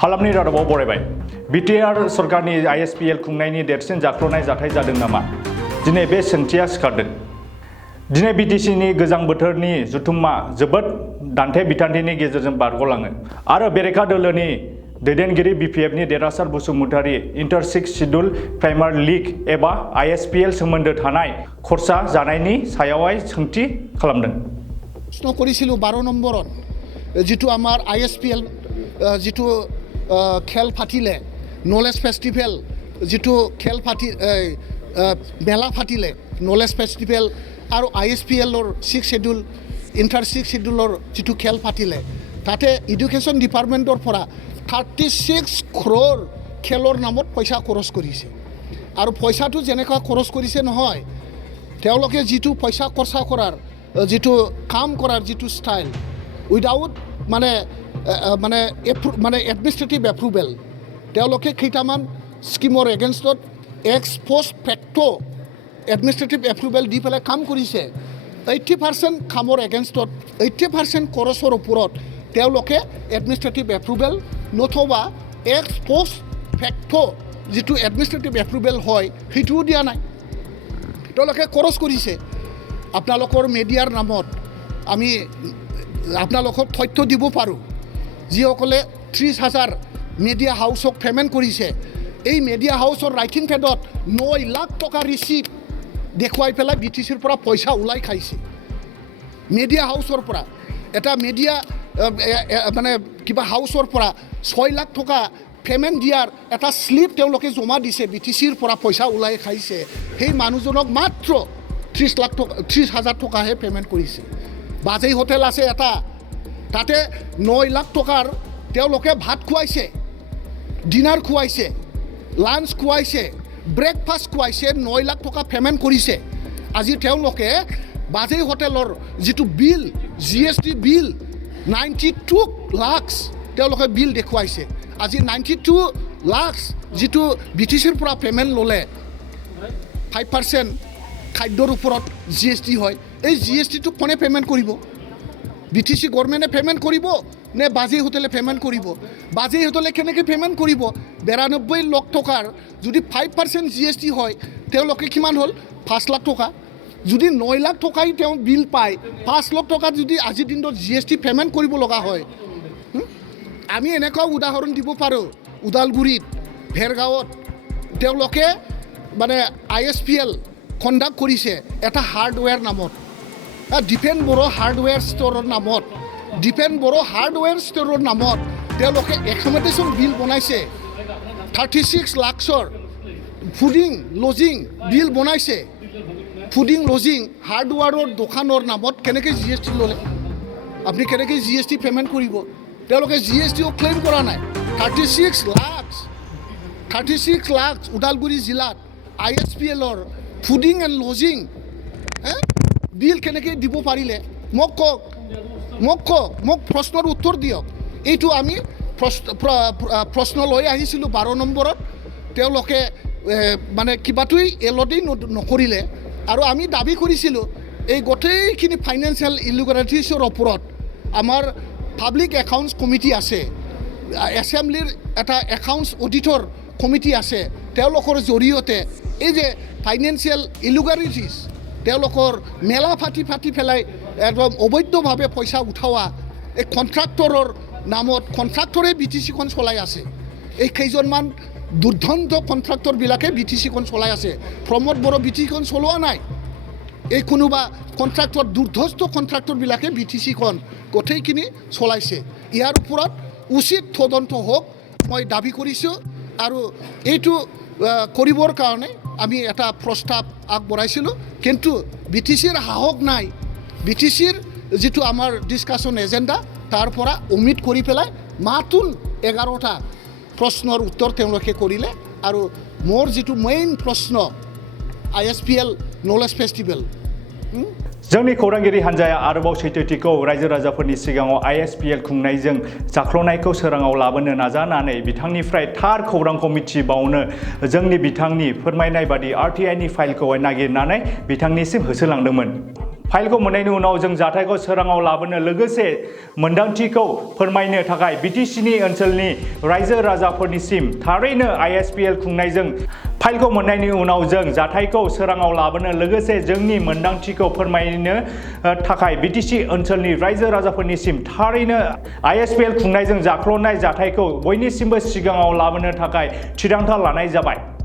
हालामनि रादाबाव बरायबाय बिटिआर सरकारनि आइएसपिएल खुंनायनि देरसिन जाख्ल'नाय जाथाय जादों नामा दिनै बे सोंथिया सिखारदों दिनै बिटिसिनि गोजां बोथोरनि जुथुम्मा जोबोद दान्थे बिथान्थेनि गेजेरजों बारग'लाङो आरो बेरेखा दोलोनि दैदेनगिरि बिपिएफनि देरहासार बसुमतारी इन्टार सिक्स शिड्युल प्राइमार लीग एबा आइएसपिएल सोमोन्दो थानाय खरसा जानायनि सायावहाय सोंथि खालामदों। प्रश्न কৰিছিলোঁ 12 নম্বৰত जितु आमार आइएसपिएल जितु खेल फाटिले नलेज फेस्टिभेल जितु खेल फाटि मेला फाटिले नलेज फेस्टिभेल और आइएसपिएलर 6 शिड्युल इन्टार 6 शिड्युलर जितु खेल फाटिले ताते एडुकेशन डिपार्टमेन्टर পৰা 36 crore खेलर नामत पैसा खरच करिছে और पैसाটো जेनेका खरच करिছে নহয় তেওঁলোকে जितु पैसा खरचा करार जितु काम करार जितु स्टाइल उइदाउट माने माने एडमिनिस्ट्रेटिव एप्रुवेल তেওঁলোকে কেইটামান স্কিমৰ এগেইনষ্টত এক্স পোষ্ট ফেক্টো এডমিনিষ্ট্ৰেটিভ এপ্ৰুভেল দি পেলাই কাম কৰিছে 80% কামৰ এগেইনষ্টত 80% খৰচৰ ওপৰত তেওঁলোকে এডমিনিষ্ট্ৰেটিভ এপ্ৰুভেল নথবা এক্স পোষ্ট ফেক্টো যিটো এডমিনিষ্ট্ৰেটিভ এপ্ৰুভেল হয় সেইটোও দিয়া নাই তেওঁলোকে খৰচ কৰিছে আপোনালোকৰ মিডিয়াৰ নামত আমি আপোনালোকক তথ্য দিব পাৰোঁ যিসকলে 30,000 মিডিয়া হাউচক পেমেণ্ট কৰিছে এই মিডিয়া হাউচৰ ৰাইটিং পেডত 9 লাখ টকা ৰিচিপ্ট দেখুৱাই পেলাই বিটিচিৰ পৰা পইচা ওলাই খাইছে মিডিয়া হাউচৰ পৰা এটা মিডিয়া মানে কিবা হাউচৰ পৰা 6 লাখ টকা পেমেণ্ট দিয়াৰ এটা স্লিপ তেওঁলোকে জমা দিছে বিটিচিৰ পৰা পইচা ওলাই খাইছে সেই মানুহজনক মাত্ৰ 30,000 টকাহে পেমেণ্ট কৰিছে বাজেই হোটেল আছে এটা তাতে 9 লাখ টকাৰ তেওঁলোকে ভাত খুৱাইছে ডিনাৰ খুৱাইছে লাঞ্চ খুৱাইছে ব্ৰেকফাষ্ট খুৱাইছে 9 লাখ টকা পেমেণ্ট কৰিছে আজি তেওঁলোকে বাজেই হোটেলৰ যিটো বিল জিএছটি বিল 92 লাখ তেওঁলোকে বিল দেখুৱাইছে আজি 92 লাখ যিটো বিটিচিৰ পৰা পেমেণ্ট ল'লে 5% খাদ্যৰ ওপৰত জিএছটি হয় এই জিএছটিটো কোনে পেমেণ্ট কৰিব বিটিচি গভৰ্ণমেণ্টে পেমেণ্ট কৰিব নে বাজেই হোটেলে পেমেণ্ট কৰিব বাজেই হোটেলে কেনেকৈ পেমেণ্ট কৰিব 92 লাখ টকাৰ যদি 5% জিএছটি হয় তেওঁলোকে কিমান হ'ল 5 লাখ টকা যদি 9 লাখ টকাই তেওঁ বিল পায় 5 লাখ টকা যদি আজিৰ দিনত জিএছটি পেমেণ্ট কৰিব লগা হয় আমি এনেকুৱা উদাহৰণ দিব পাৰোঁ উদালগুৰিত ভেৰগাঁৱত তেওঁলোকে মানে আইএছপিএল কণ্ডাক্ট কৰিছে এটা হাৰ্ডৱেৰ নামত ডিপেন বড়ো হাৰ্ডৱেৰ ষ্ট'ৰৰ নামত ডিপেন বড়ো হাৰ্ডৱেৰ ষ্ট'ৰৰ নামত তেওঁলোকে একমডেশ্যন বিল বনাইছে 36 লাখৰ ফুডিং লজিং বিল বনাইছে ফুডিং লজিং হাৰ্ডৱেৰৰ দোকানৰ নামত কেনেকৈ জিএছটি ল'লে আপুনি কেনেকৈ জিএছটি পেমেণ্ট কৰিব তেওঁলোকে জিএছটিও ক্লেইম কৰা নাই 36 লাখ ওদালগুৰি জিলাত আইএছপিএলৰ ফুডিং এণ্ড লজিং বিল কেনেকৈ দিব পাৰিলে মোক প্ৰশ্নৰ উত্তৰ দিয়ক এইটো আমি প্ৰশ্ন লৈ আহিছিলোঁ 12 নম্বৰত তেওঁলোকে মানে কিবাটোৱেই এল'ডেই নকৰিলে আৰু আমি দাবী কৰিছিলোঁ এই গোটেইখিনি ফাইনেন্সিয়েল ইলিগেলিটিছৰ ওপৰত আমাৰ পাব্লিক একাউণ্টছ কমিটি আছে এছেম্বলিৰ এটা একাউণ্টছ অডিটৰ কমিটি আছে তেওঁলোকৰ জৰিয়তে এই যে ফাইনেন্সিয়েল ইলিগেলিটিছ তেওঁলোকৰ মেলা ফাটি পেলাই একদম অবৈধভাৱে পইচা উঠাওৱা এই কণ্ট্ৰাক্টৰৰ নামত কণ্ট্ৰাক্টৰে বিটিচিখন চলাই আছে এই কেইজনমান দুৰ্ধন্ত কণ্ট্ৰাক্টৰবিলাকে বিটিচিখন চলাই আছে প্ৰমোদ বড়ো বিটিচিখন চলোৱা নাই এই কোনোবা কণ্ট্ৰাক্টৰ দুৰ্ধৰ্ষ কণ্ট্ৰাক্টৰবিলাকে বিটিচিখন গোটেইখিনি চলাইছে ইয়াৰ ওপৰত উচিত তদন্ত হওক মই দাবী কৰিছোঁ আৰু এইটো কৰিবৰ কাৰণে আমি এটা প্ৰস্তাৱ আগবঢ়াইছিলোঁ কিন্তু বিটিচিৰ সাহস নাই বিটিচিৰ যিটো আমাৰ ডিছকাশ্যন এজেণ্ডা তাৰ পৰা ওমিট কৰি পেলাই মাতুন 11টা প্ৰশ্নৰ উত্তৰ তেওঁলোকে কৰিলে আৰু মোৰ যিটো মেইন প্ৰশ্ন আইএছপিএল নলেজ ফেষ্টিভেল जोंनि खौरांगिरि हान्जाया आरोबाव सैथोथिखौ रायजो राजाफोरनि सिगाङाव आइएसपिएल खुंनायजों जाख्ल'नायखौ सोराङाव लाबोनो नाजानानै बिथांनिफ्राय थार खौरांखौ मिथिबावनो जोंनि बिथांनि फोरमायनाय बादि आरटिआइनि फाइलखौहाय नागिरनानै बिथांनिसिम होसोलांदोंमोन फाइलखौ मोननायनि उनाव जों जाथायखौ सोराङाव लाबोनो लोगोसे मोन्दांथिखौ फोरमायनो थाखाय बिटिसिनि ओनसोलनि रायजो राजाफोरनिसिम थारैनो आइएसपिएल खुंनायजों फाइलखौ मोननायनि उनाव जों जाथायखौ सोराङाव लाबोनो लोगोसे जोंनि मोन्दांथिखौ फोरमायनो थाखाय बिटिसि ओनसोलनि रायजो राजाफोरनिसिम थारैनो आइएसपिएल खुंनायजों जाख्ल'नाय जाथायखौ बयनिसिमबो सिगाङाव लाबोनो थाखाय थिरांथा लानाय जाबाय।